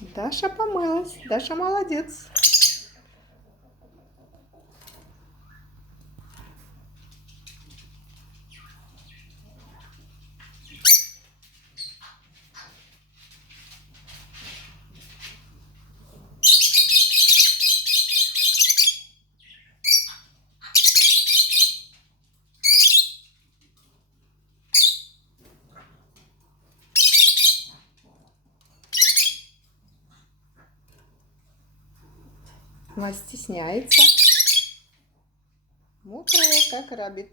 Даша помылась. Даша молодец. Она стесняется. Мокрая, как рабит.